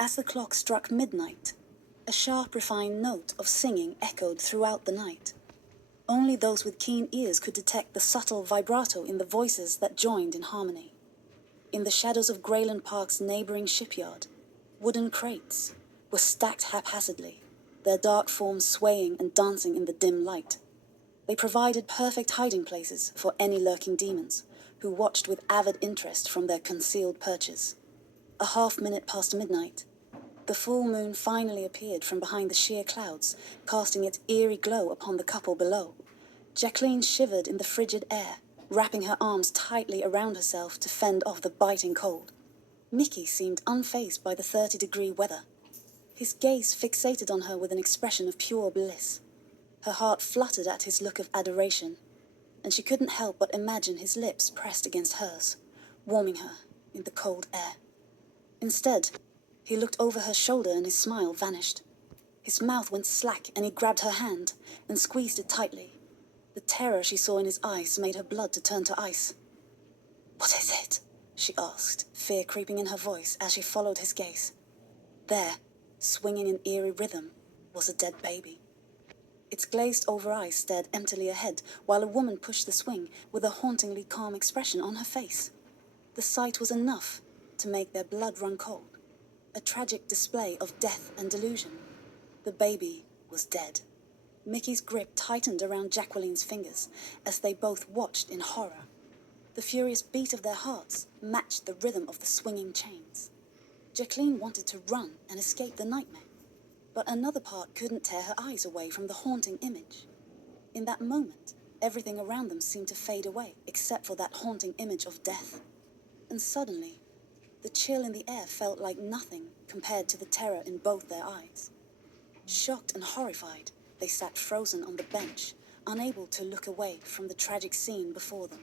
As the clock struck midnight, a sharp, refined note of singing echoed throughout the night. Only those with keen ears could detect the subtle vibrato in the voices that joined in harmony. In the shadows of Greyland Park's neighboring shipyard, wooden crates were stacked haphazardly, their dark forms swaying and dancing in the dim light. They provided perfect hiding places for any lurking demons, who watched with avid interest from their concealed perches. A half-minute past midnight, the full moon finally appeared from behind the sheer clouds, casting its eerie glow upon the couple below. Jacqueline shivered in the frigid air, wrapping her arms tightly around herself to fend off the biting cold. Mickey seemed unfazed by the 30-degree weather. His gaze fixated on her with an expression of pure bliss. Her heart fluttered at his look of adoration, and she couldn't help but imagine his lips pressed against hers, warming her in the cold air. Instead, he looked over her shoulder and his smile vanished. His mouth went slack and he grabbed her hand and squeezed it tightly. The terror she saw in his eyes made her blood to turn to ice. "What is it?" she asked, fear creeping in her voice as she followed his gaze. There, swinging in eerie rhythm, was a dead baby. Its glazed-over eyes stared emptily ahead, while a woman pushed the swing with a hauntingly calm expression on her face. The sight was enough to make their blood run cold. A tragic display of death and delusion. The baby was dead. Mickey's grip tightened around Jacqueline's fingers as they both watched in horror. The furious beat of their hearts matched the rhythm of the swinging chains. Jacqueline wanted to run and escape the nightmare, but another part couldn't tear her eyes away from the haunting image. In that moment, everything around them seemed to fade away, except for that haunting image of death. And suddenly, the chill in the air felt like nothing compared to the terror in both their eyes. Shocked and horrified, they sat frozen on the bench, unable to look away from the tragic scene before them.